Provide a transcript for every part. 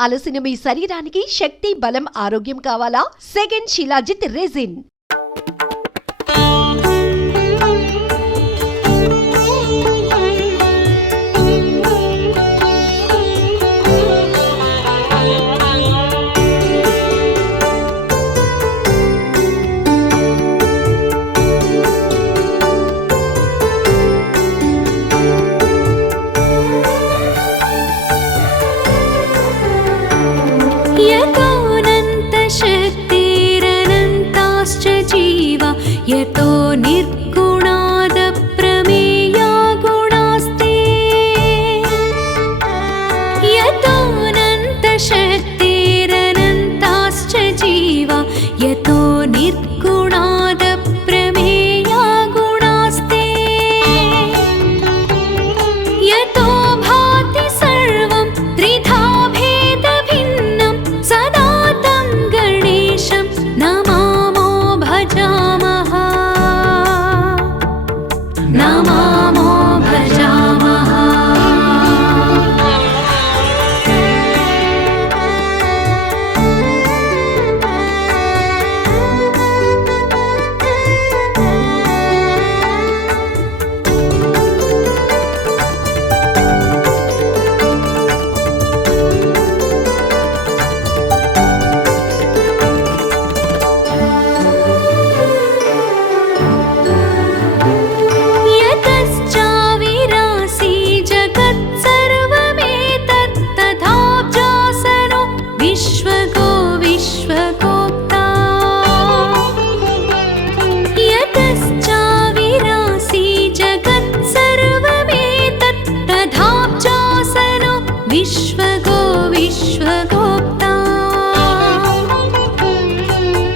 అలసిన మీ శరీరానికి శక్తి, బలం, ఆరోగ్యం కావాలా? Second shilajit resin. यतो निर्गुणाद प्रमेया गुणास्ते यतोऽनन्तशक्तिरनन्ताश्च जीवा यतो निर्गुणाद प्रमेया गुणास्ते यतो भाति सर्वं त्रिधा भेदभिन्नं सदा तं गणेशं नमामो भजामः. नमामो भजामः. विश्वगो विश्वगोप्ता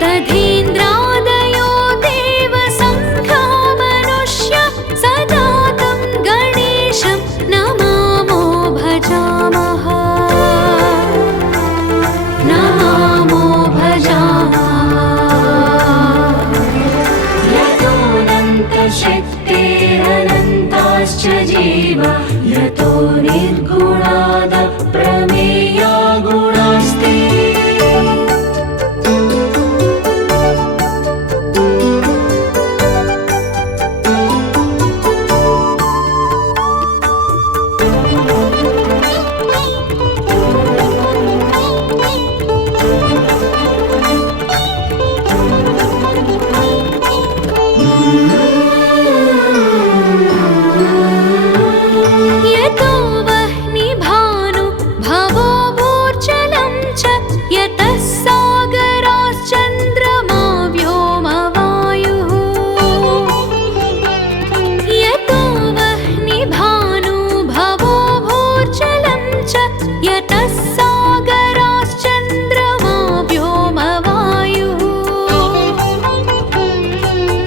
तथेन्द्रादयो देवसंख्या मनुष्य सदा तं गणेशं नमामो भजामः. नमामो भजामः. यतोऽनन्तशक्तिरनन्ताश्च जीवा यतो निर्गुणाद प्रमेया गुणास्ते यतो वह्निभानु भवो भूर्जलं च यतः सागराश्चन्द्रमा व्योमवायुः यतो वह्निभानु भवो भूर्जलं च यतः सागराश्चन्द्रमा व्योमवायुः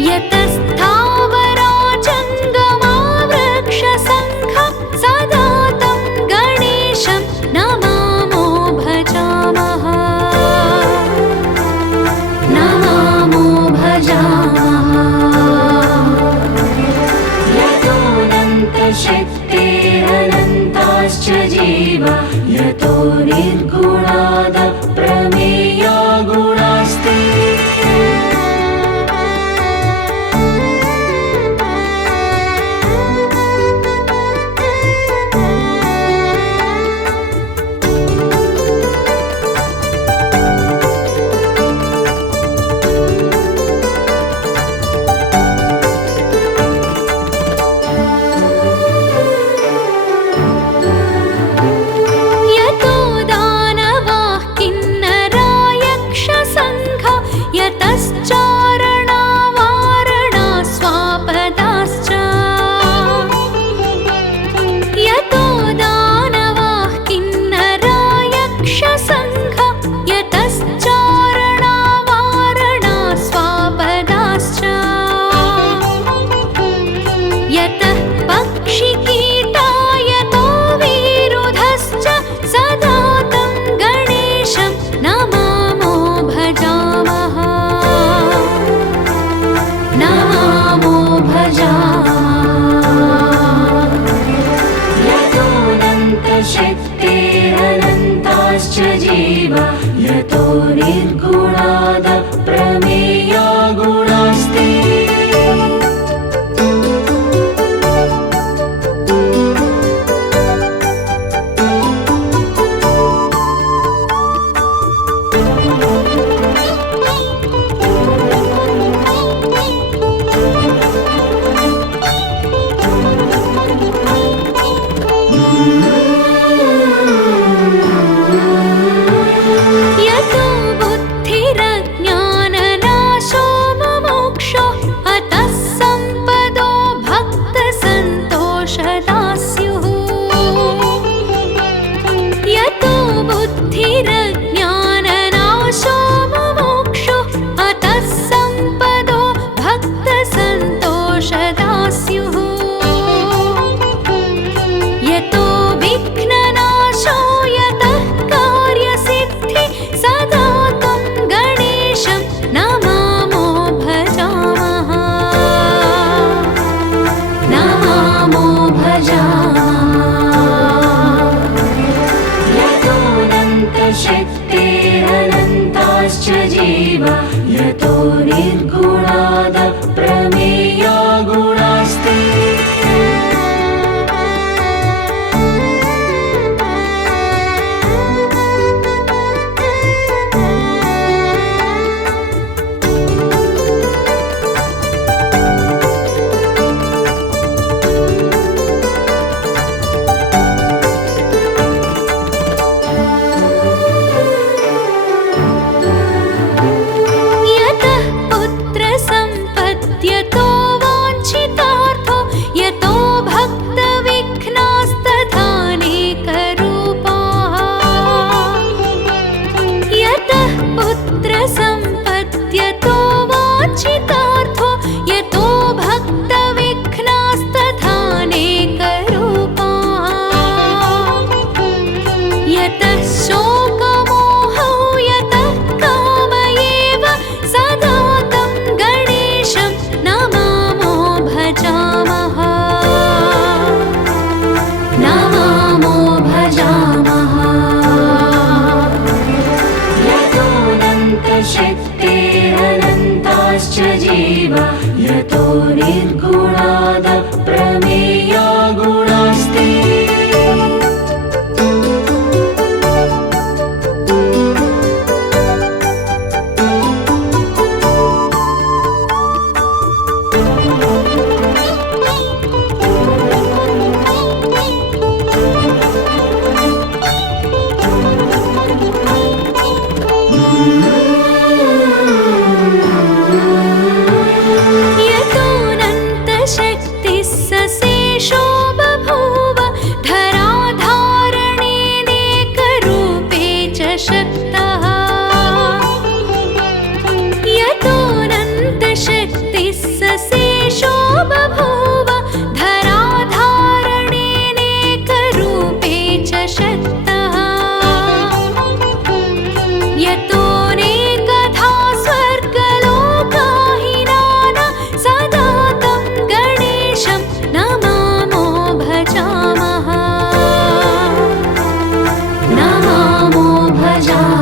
यतस्थावरा जङ्गमा वृक्षसङ्घा सदा तं गणेशं नमामो भजामः. नमामो भजामः. यतोऽनन्तशक्तिरनन्ताश्च जीवा यतो निर्गुणाद प्रमेया गुणास्ते यतो दान जीवा यतो निर्गुणादप्रमेया गुणास्ति यतो बुद्धिरज्ञाननाशो मुमुक्षो अतः सम्पदो भक्तसन्तोषदा स्युः यतो बुद्धिरज्ञाननाशो मुमुक्षो अतः सम्पदो भक्तसन्तोषदा स्युः यतो विघ्ननाशो यतः कार्यसिद्धि सदा तं गणेशं नमामो भजामः नमामो भजामः यतोऽनन्तशक्तिरनन्ताश्च जीवा यतो निर्गुणादप्रमेया गुणास्ति यतः पुत्रसम्पद्यतो वाञ्छितार्थो यतो भक्तविघ्नास्तथानेकरूपाः यतः पुत्रसम्पद्यतो वाञ्छितार्थो यतो भक्तविघ्नास्तथानेकरूपाः यतः शोकमोहौ यतः काम एव सदा तं गणेशं नमामो भजामः नमामो भजामः यतोऽनन्तशक्तिरनन्ताश्च जीवा यतो निर्गुणादप्रमेया गुणास्ति यतोऽनन्तशक्तिः सशेषो बभूव धराधारणेनेकरूपे च शक्तः यतोऽनन्तशक्तिः सशेषो बभूव धराधारणेनेकरूपे च शक्तः यतोऽनेकधा स्वर्गलोकाहिनाना सदा तं गणेशं नमामो भजामः नमामो भजामः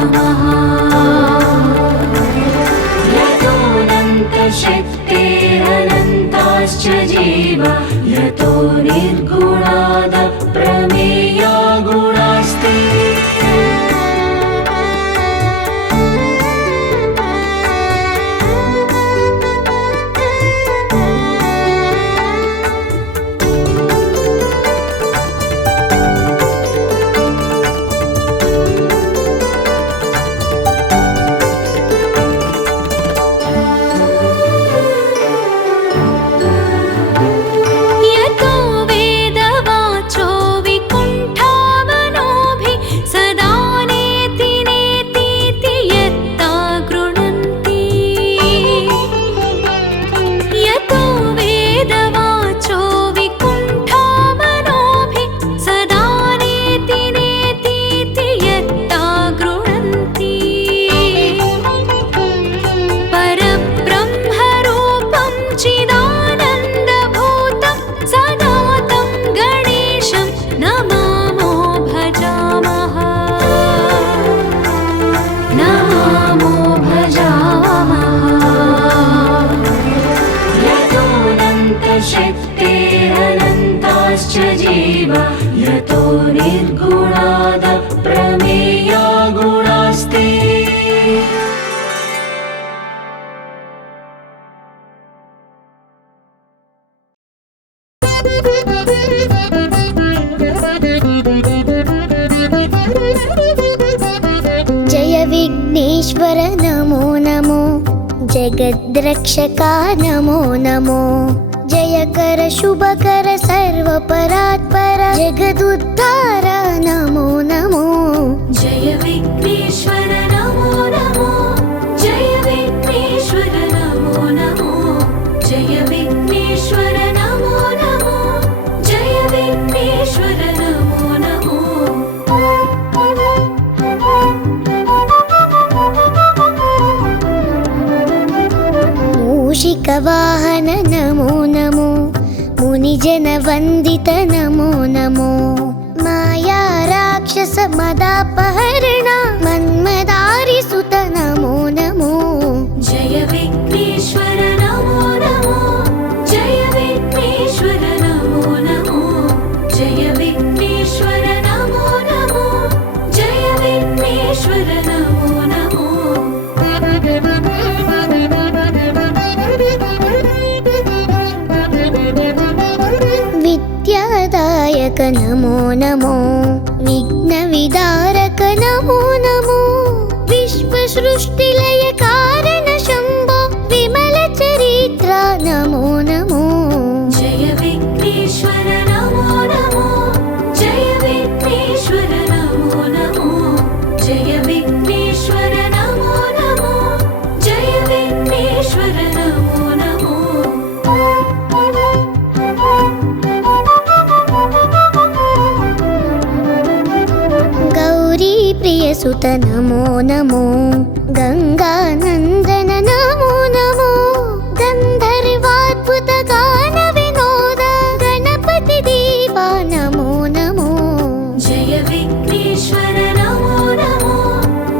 विघ्नेश्वर नमो नमो जगद्रक्षका नमो नमो जयकर शुभकर सर्वपरात्पर जगदुद्धार नमो नमो जय विघ्नेश्वर नमो नमो जय विघ्नेश्वर नमो नमो जय विघ्नेश्वर नमो नमो जय विघ्नेश्वर नमो नमो मूषिकवाहन नमो नमो मुनिजनवन्दित नमो नमो माया राक्षस मदापहरण मन्मदारिसुत नमो नमो जय विघ्नेश्वर नमो नमो जय विघ्नेश्वर नमो नमो जय विघ्नेश्वर नमो नमो जय विघ्नेश्वर नमो नमो विद्यादायक नमो नमो विघ्नविदारक नमो नमो विश्वसृष्टिलय कारण शम्भो विमलचरित्र नमो नमो जय विघ्नेश्वर नमो नमो जय विघ्नेश्वर नमो नमो जय विघ्नेश्वर नमो नमो जय विघ्नेश्वर नमो नमो गौरी प्रियसुत नमो नमो गंगानंदन नमो नमो गंधर्वाद्भुत गान विनोद गणपति देवा नमो नमो जय विघ्नेश्वर नमो नमो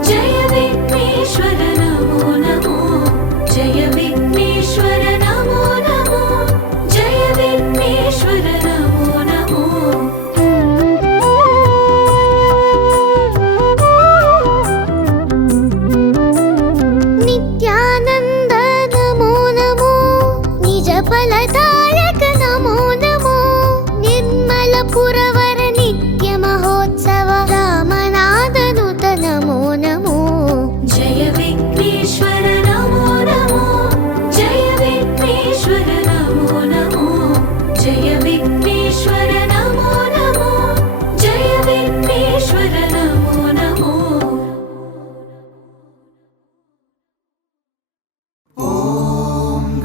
जय विघ्नेश्वर नमो नमो जय विघ्नेश्वर नमो नमो जय विघ्नेश्वर नमो नमो नित्यानंद नमो नमो निज फलदायक नमो नमो निर्मल पुरवर नित्य महोत्सव रामनादनुत नमो नमो जय विघ्नेश्वर नमो नमो जय विघ्नेश्वर नमो नमो जय विघ्नेश्वर नमो नमो जय विघ्नेश्वर नमो नमो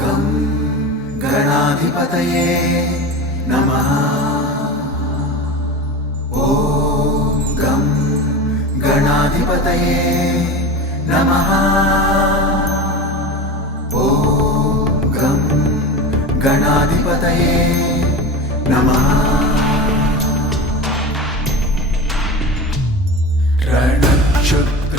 गं गणाधिपतये नमः। ॐ गं गणाधिपतये नमः। ॐ गं गणाधिपतये नमः।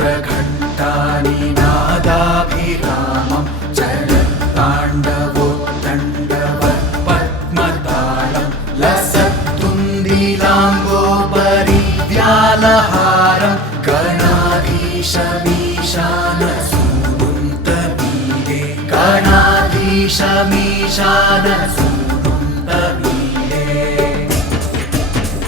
रणक्षुद्रघण्टानि नादाभिरामं चलत्ताण्डवोत्तण्डवत्पद्मतालं लसत्तुन्दिलाम्बोपरिव्यालहारं गणाधीशमीशानसूनुन्तमीडे गणाधीशमीशानसूनुन्तमीडे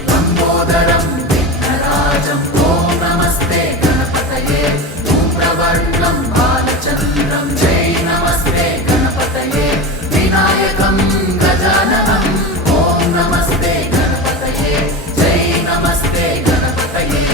लम्बोदरं विघ्नराजं ॐ नमस्ते गणपतये धूम्रवर्णं बालचन्द्रं जय नमस्ते गणपतये विनायकं गजाननं ॐ नमस्ते गणपतये जय नमस्ते गणपतये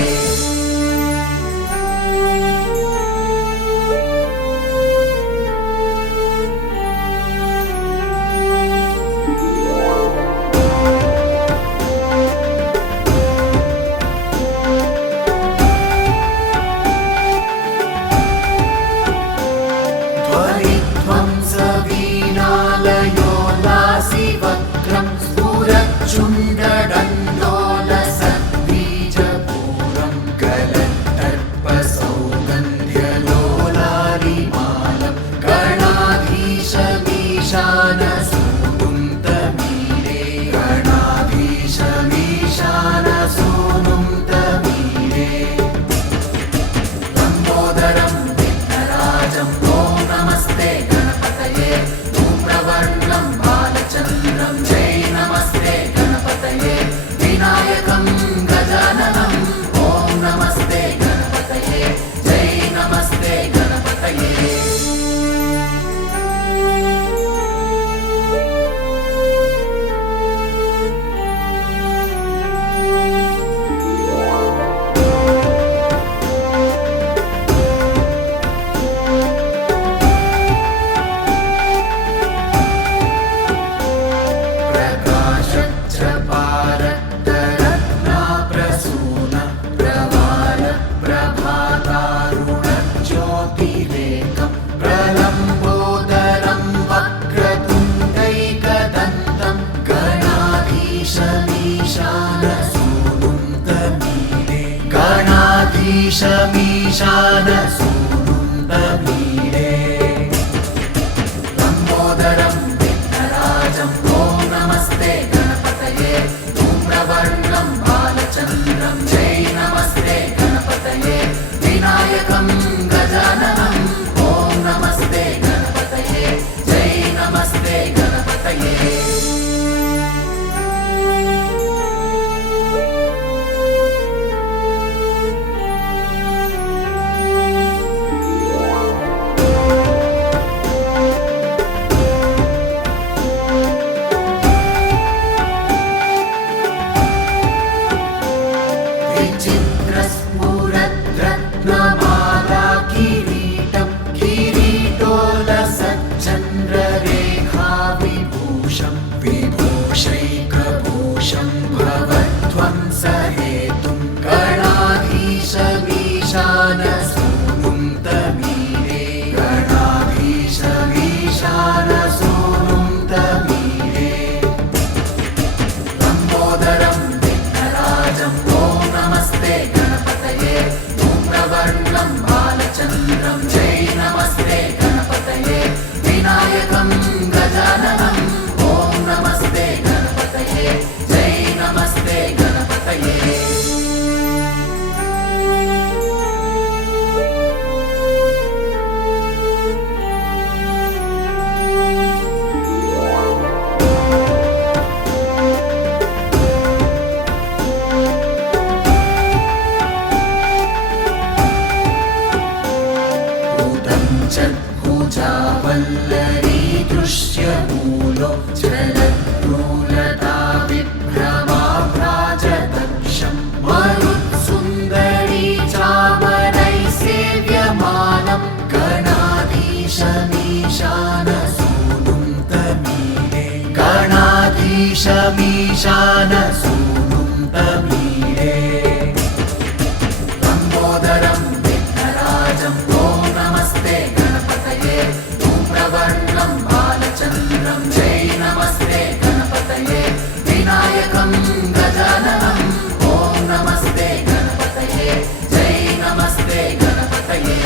गणाधीशमीशानसूनुं तमीडे लम्बोदरं विघ्नराजं ॐ नमस्ते गणपतये धूम्रवर्णं बालचन्द्रं जय नमस्ते गणपतये विनायकं गजाननं ॐ नमस्ते गणपतये जय नमस्ते गणपतये विचित्रस्फुरद्रत्नमाला किरीटं किरीटोलसच्चन्द्ररेखा विभूषं विभूषैकभूषं भवध्वंसहेतुं गणाधीशमीशानसूनुं तमीडे गणाधीशमीशानसूनुं तमीडे लम्बोदरं विघ्नराजं ॐ नमस्ते गणपतये धूम्रवर्णं बालचन्द्रं जय नमस्ते गणपतये विनायकं गजाननं ॐ नमस्ते गणपतये जय नमस्ते गणपतये भुजावल्लरी दृश्यमूलो जलद्रूलता विभ्रमाभ्राजदक्षं मरुत्सुन्दरी चामरैः सेव्यमानं गणाधीशमीशानसूनुं तमीडे गणाधीशमीशानसूनुं तमीडे लम्बोदरं विघ्नराजं ॐ नमस्ते गणपतये धूम्रवर्णं बालचन्द्रं जय नमस्ते गणपतये विनायकं गजाननं ॐ नमस्ते गणपतये जय नमस्ते गणपतये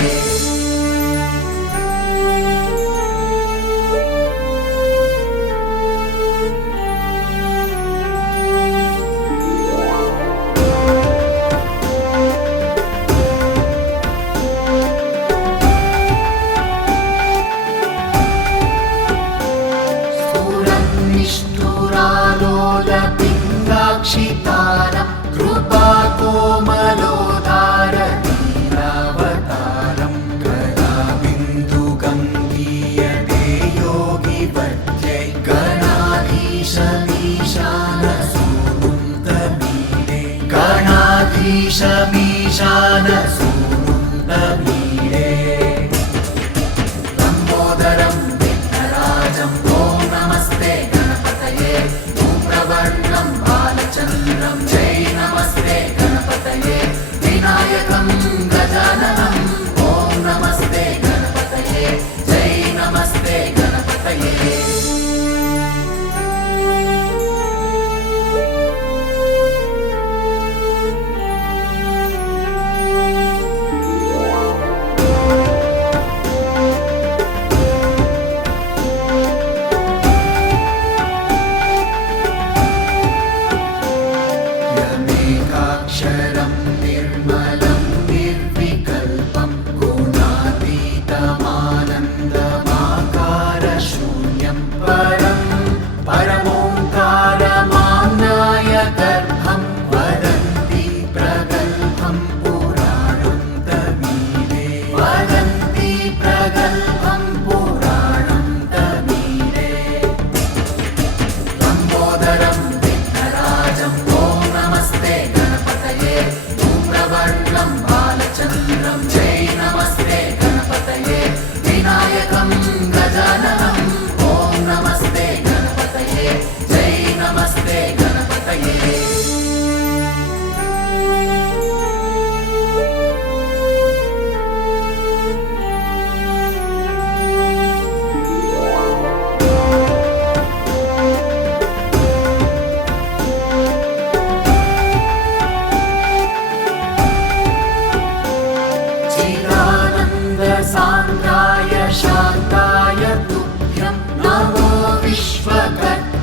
निष्ठुरालोलपिङ्गाक्षितारं कृपाकोमलोदारनीलावतारं गदाबिन्दुगङ्गीयते योगिवर्त्यै गणाधीशमीशानसूनुं तमीडे गणाधीशमीशानसूनुं तमीडे लम्बोदरं विघ्नराजं ॐ नमस्ते गणपतये धूम्रवर्णं बालचन्द्रं जय नमस्ते गणपतये विनायकं गजाननं ॐ नमस्ते गणपतये जय नमस्ते गणपतये सान्द्राय शान्ताय तुभ्यं नमो विश्वकर्ता